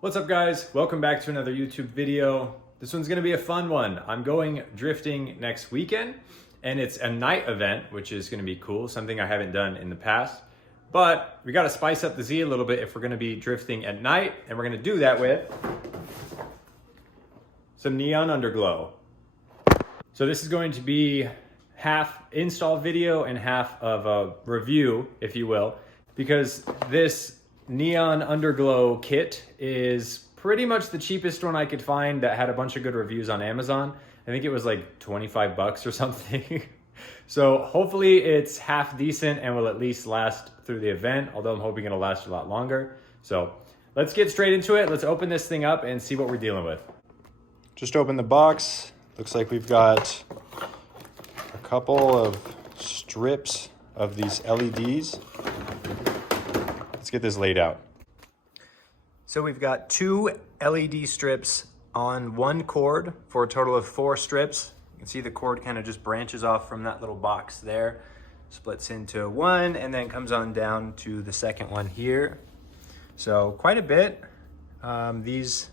What's up guys? Welcome back to another YouTube video. This one's gonna be a fun one. I'm going drifting next weekend and it's a night event, which is gonna be cool, something I haven't done in the past. But we gotta spice up the Z a little bit if we're gonna be drifting at night, and we're gonna do that with some neon underglow. So this is going to be half install video and half of a review, if you will, because this neon underglow kit is pretty much the cheapest one I could find that had a bunch of good reviews on Amazon. I think it was like 25 bucks or something. So hopefully it's half decent and will at least last through the event, although I'm hoping it'll last a lot longer. So let's get straight into it. Let's open this thing up and see what we're dealing with. Just open the box. Looks like we've got a couple of strips of these LEDs. Let's get this laid out. So we've got 2 LED strips on 1 cord for a total of 4 strips. You can see the cord kind of just branches off from that little box there, splits into 1, and then comes on down to the second one here. So quite a bit. These,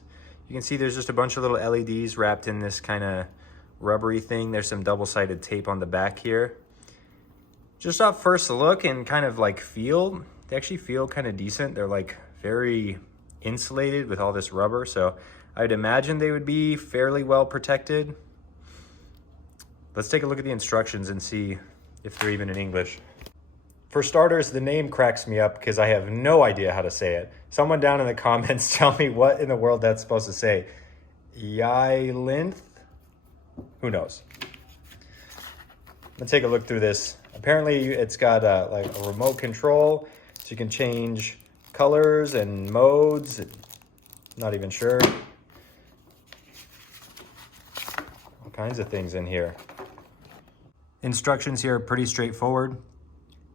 you can see there's just a bunch of little LEDs wrapped in this kind of rubbery thing. There's some double-sided tape on the back here. Just off first look and kind of like feel, they actually feel kind of decent. They're like very insulated with all this rubber, so I'd imagine they would be fairly well protected. Let's take a look at the instructions and see if they're even in English. For starters, the name cracks me up because I have no idea how to say it. Someone down in the comments tell me what in the world that's supposed to say. Ylinth? Who knows? Let's take a look through this. Apparently it's got like a remote control, so you can change colors and modes. Not even sure. All kinds of things in here. Instructions here are pretty straightforward.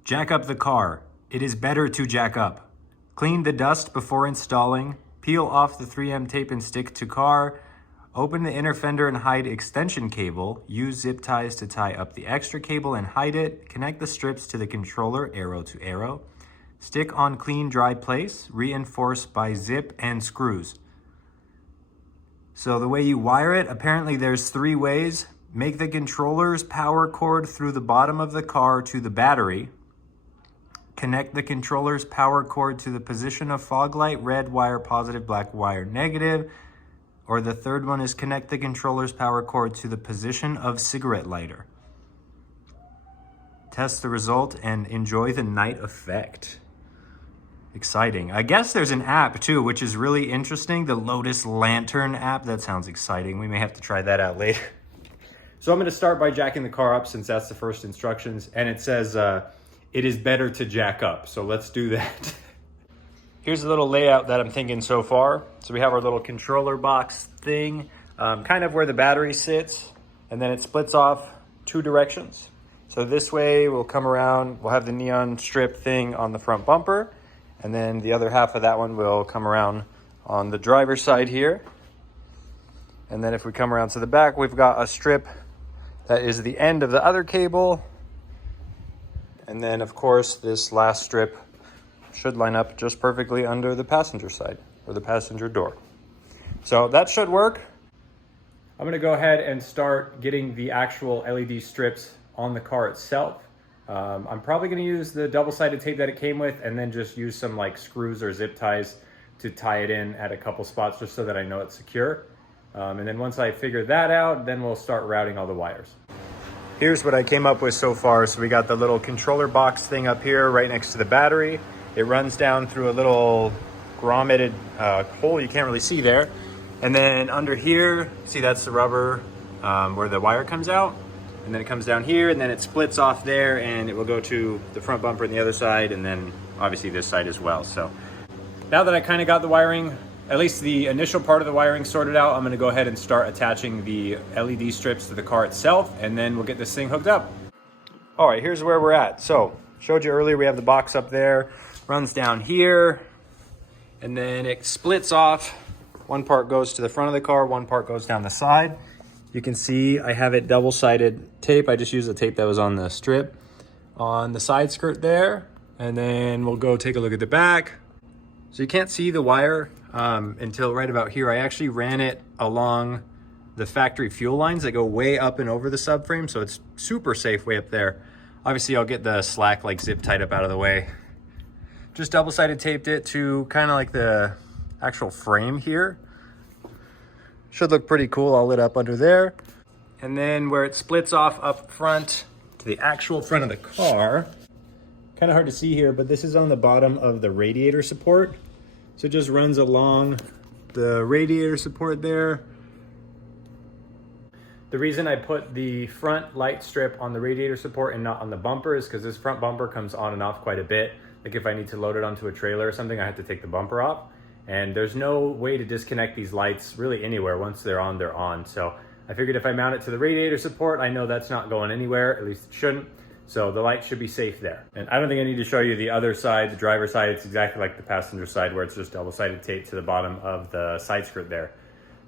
Jack up the car. It is better to jack up. Clean the dust before installing. Peel off the 3M tape and stick to car. Open the inner fender and hide extension cable. Use zip ties to tie up the extra cable and hide it. Connect the strips to the controller, arrow to arrow. Stick on clean, dry place. Reinforce by zip and screws. So the way you wire it, apparently there's 3 ways. Make the controller's power cord through the bottom of the car to the battery. Connect the controller's power cord to the position of fog light, red wire positive, black wire negative. Or the third one is connect the controller's power cord to the position of cigarette lighter. Test the result and enjoy the night effect. Exciting. I guess there's an app too, which is really interesting. The Lotus Lantern app. That sounds exciting. We may have to try that out later. So I'm going to start by jacking the car up since that's the first instructions. And it says it is better to jack up. So let's do that. Here's a little layout that I'm thinking so far. So we have our little controller box thing, kind of where the battery sits, and then it splits off 2 directions. So this way we'll come around, we'll have the neon strip thing on the front bumper, and then the other half of that one will come around on the driver's side here. And then if we come around to the back, we've got a strip that is the end of the other cable. And then of course, this last strip should line up just perfectly under the passenger side or the passenger door. So that should work. I'm gonna go ahead and start getting the actual LED strips on the car itself. I'm probably gonna use the double-sided tape that it came with and then just use some like screws or zip ties to tie it in at a couple spots just so that I know it's secure. And then once I figure that out, then we'll start routing all the wires. Here's what I came up with so far. So we got the little controller box thing up here right next to the battery. It runs down through a little grommeted hole you can't really see there. And then under here, see that's the rubber where the wire comes out. And then it comes down here and then it splits off there and it will go to the front bumper on the other side and then obviously this side as well. So now that I kind of got the wiring, at least the initial part of the wiring sorted out, I'm gonna go ahead and start attaching the LED strips to the car itself and then we'll get this thing hooked up. All right, here's where we're at. So showed you earlier, we have the box up there. Runs down here and then it splits off. One part goes to the front of the car, one part goes down the side. You can see I have it double-sided tape. I just used the tape that was on the strip on the side skirt there. And then we'll go take a look at the back. So you can't see the wire until right about here. I actually ran it along the factory fuel lines that go way up and over the subframe, so it's super safe way up there. Obviously, I'll get the slack like zip tied up out of the way. Just double-sided taped it to kind of like the actual frame here. Should look pretty cool all lit up under there. And then where it splits off up front to the actual front of the car, kind of hard to see here, but this is on the bottom of the radiator support. So it just runs along the radiator support there. The reason I put the front light strip on the radiator support and not on the bumper is because this front bumper comes on and off quite a bit. Like if I need to load it onto a trailer or something, I have to take the bumper off. And there's no way to disconnect these lights really anywhere. Once they're on, they're on. So I figured if I mount it to the radiator support, I know that's not going anywhere, at least it shouldn't. So the light should be safe there. And I don't think I need to show you the other side, the driver's side. It's exactly like the passenger side where it's just double-sided tape to the bottom of the side skirt there.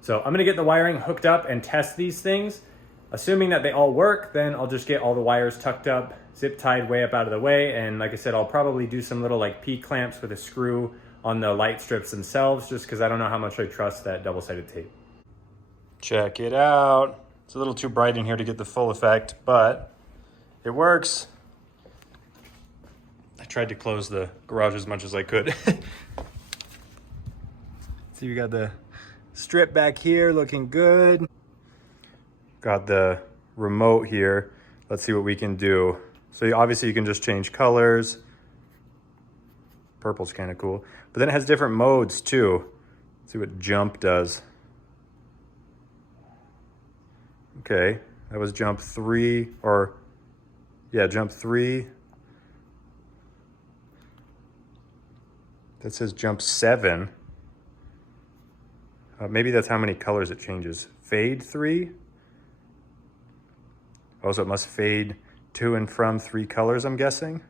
So I'm gonna get the wiring hooked up and test these things. Assuming that they all work, then I'll just get all the wires tucked up, zip tied way up out of the way. And like I said, I'll probably do some little like P-clamps with a screw on the light strips themselves, just because I don't know how much I trust that double-sided tape. Check it out. It's a little too bright in here to get the full effect, but it works. I tried to close the garage as much as I could. See, we got the strip back here looking good. Got the remote here. Let's see what we can do. So obviously you can just change colors. Purple's kind of cool. But then it has different modes too. Let's see what jump does. Okay, that was jump 3, or yeah, jump 3. That says jump 7. Maybe that's how many colors it changes. Fade 3. Oh, so it must fade to and from 3 colors, I'm guessing.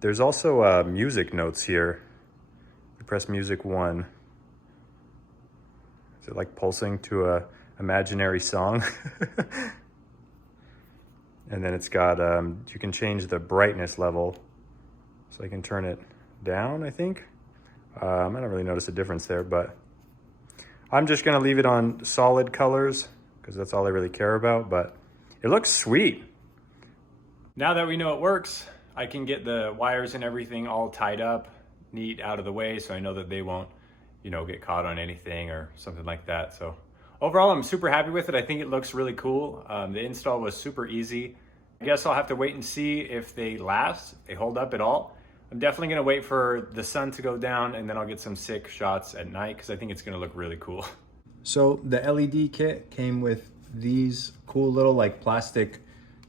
There's also music notes here. You press music 1. Is it like pulsing to a imaginary song? And then it's got, you can change the brightness level. So I can turn it down, I think. I don't really notice a difference there, but I'm just gonna leave it on solid colors because that's all I really care about, but it looks sweet. Now that we know it works, I can get the wires and everything all tied up, neat out of the way, so I know that they won't, you know, get caught on anything or something like that. So overall, I'm super happy with it. I think it looks really cool. The install was super easy. I guess I'll have to wait and see if they last, if they hold up at all. I'm definitely gonna wait for the sun to go down and then I'll get some sick shots at night because I think it's gonna look really cool. So the LED kit came with these cool little like plastic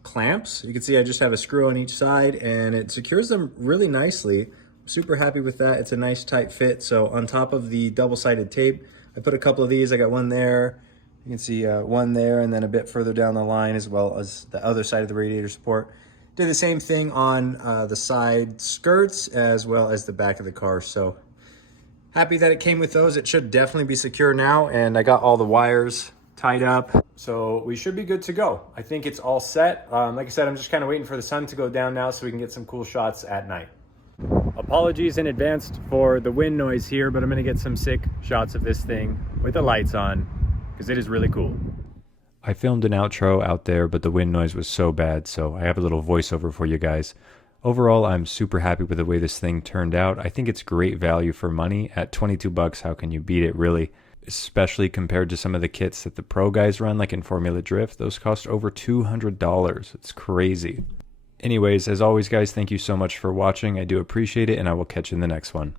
clamps. You can see I just have a screw on each side and it secures them really nicely. I'm super happy with that. It's a nice tight fit. So on top of the double-sided tape, I put a couple of these. I got one there. You can see one there and then a bit further down the line as well as the other side of the radiator support. Did the same thing on the side skirts as well as the back of the car. So happy that it came with those. It should definitely be secure now, and I got all the wires tied up. So we should be good to go. I think it's all set. Like I said, I'm just kind of waiting for the sun to go down now so we can get some cool shots at night. Apologies in advance for the wind noise here, but I'm gonna get some sick shots of this thing with the lights on because it is really cool. I filmed an outro out there, but the wind noise was so bad, so I have a little voiceover for you guys. Overall, I'm super happy with the way this thing turned out. I think it's great value for money. At 22 bucks, how can you beat it, really? Especially compared to some of the kits that the pro guys run, like in Formula Drift. Those cost over $200. It's crazy. Anyways, as always, guys, thank you so much for watching. I do appreciate it, and I will catch you in the next one.